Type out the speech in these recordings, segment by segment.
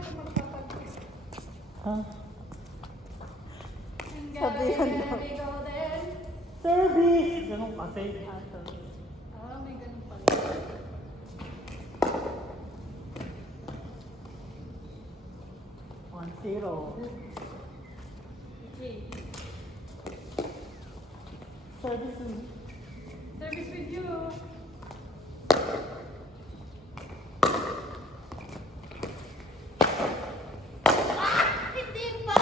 ka magpapagpapag. Ha? Sabihan mo. Service! Ganun kasi. May ganun pala. 1-0. Okay. Service. Service with you. Hindi pa!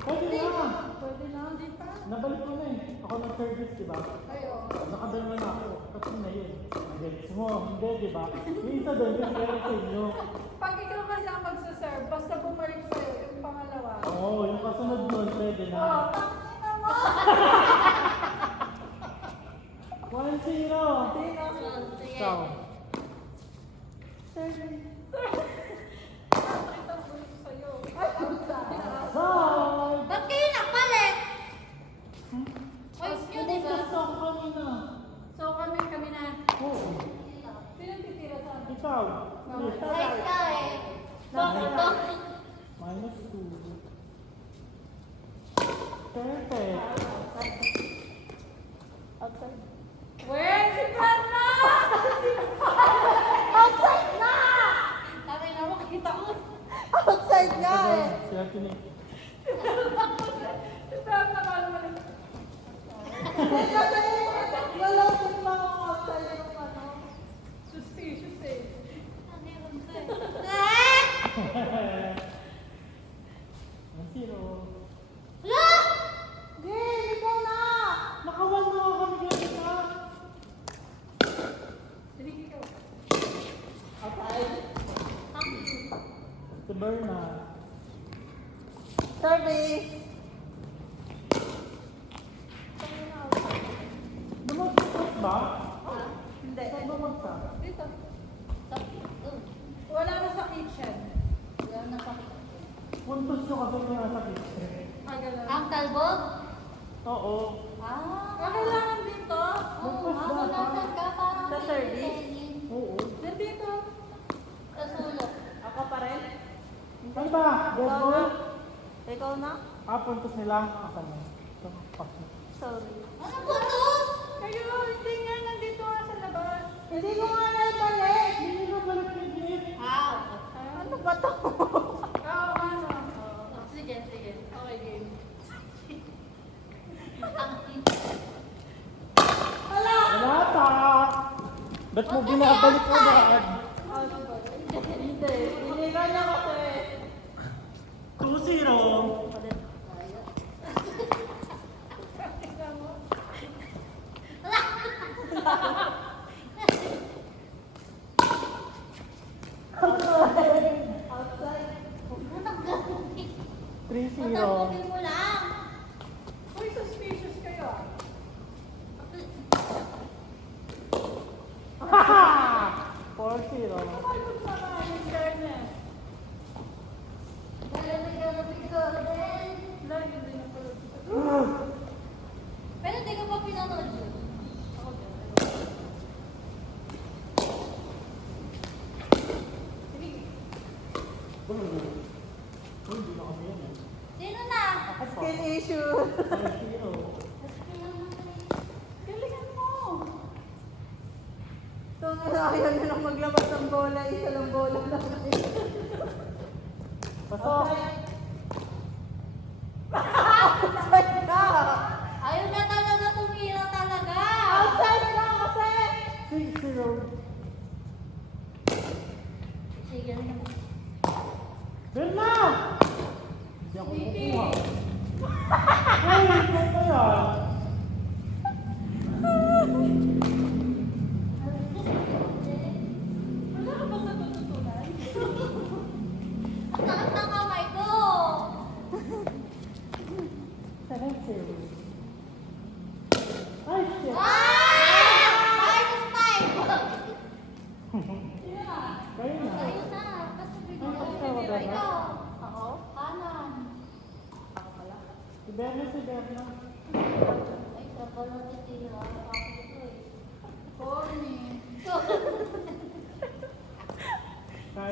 Pwede na. Pwede na, di pa? Nabalik ko na eh. Ako nag-service, di ba? Ayo. Nakadalawa na ako. Kasi na yun. Nag-service mo. Hindi, di ba? Yung isa doon, yung kaya sa inyo. Pag ikaw kasi ang magsaserve, basta bumalik sa'yo yung pangalawa. Oo, yung kasunod nun, pwede na. Oh, tangina mo! 1-0. Hindi na. Sige. Ikaw. Service. Nakakita ko sa'yo. Ay, outside. Bye! Ba't kayo nagpalit? Ay, Yun, di ba? gusto ko kanina. So kami na. Oo. Sino titira sa amin? Ikaw. Ay, ka eh. Bakit ba? -2. Perfect. Outside. Where? Si Prana! Outside na! Tatay na mo, kita ko. Outside nga eh. Sila tinig. Si Prana ka naman. Kasi malapit lang ako outside yung ano. Suspicious eh. Ano yun, sir? 1-0. Wala! Hindi, ikaw na! Nakawan na ako kami kanina. Sige, ikaw. Outside. Si Berna. Service! Dumagpas ba? Hindi. Saan bumagsak? Dito. Doon. Wala na sa kitchen. Wala na pa. Puntos nyo kasi kung nasa kitchen. Ganun. Ang talbog? Oo. Kailangan dito. Oo, ako nasan ka parang Sa service? pinipilin. Oo. Nandito. Sa sulok. Ako pa rin? Ano ba? Dead ball? Ikaw na? Puntos nila. Asan na? Ito, pass mo. Sorry. Ano po to? Kayo, hindi nga nandito nga sa labas. Hindi ko nga naibalik. Hindi ko balik yung gate. Ano ba to? Oo, ano? Sige, sige. Okay, game. Wala pa. Ba't mo binabalik mo ba? Hindi. Hindi ka niya kasi. 2-0. Outside. 3-0. Tatapogin mo lang. Uy, suspicious kayo ah. 4-0. Kapag sa mga internet. Lagi din ang pala. Pero hindi ko pa pinanood yun. Hindi na kami yan. Sino na? Skin issue. 5-0. Galingan mo. So, ayaw na lang maglabas ng bola. Isa lang bola lang. Pasok. Outside ka! Ayaw na talaga tumira talaga. Outside ka kasi! 6-0. Sige na. Ben na! Hindi ako kukuha. Ay, ito pa yan. Wala ka ba sa tututunan? Ang sakit ng kamay ko. 7-0. Ay, shit. Minus 5. Kayo na. Ayun na. Kasi bigla Ay, ko basta wala na. Ako? Kanan. Ako pala. Si Berna, si Berna. Ay, kapala titira. Ako ito eh. Corny. Kaya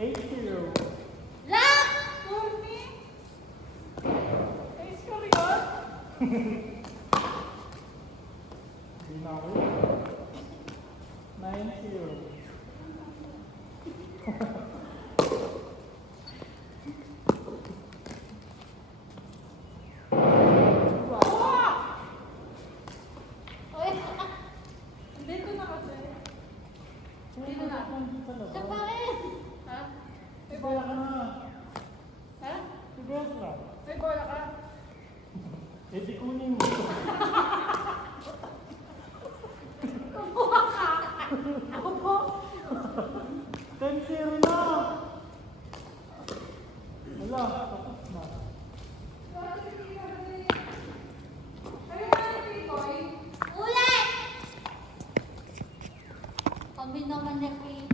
8-0. Lock! Courtney? Ace ko rin yun? Hindi na ako. 9-0. Uy, Dito na kasi. Dito na. Dito na siya ba? pa rin. Ha? May Kaya bola ka na. Ha? Siguro ka. May bola ka? Eh di kunin mo. Kumuha ka! Opo! 10-0 na. Wala.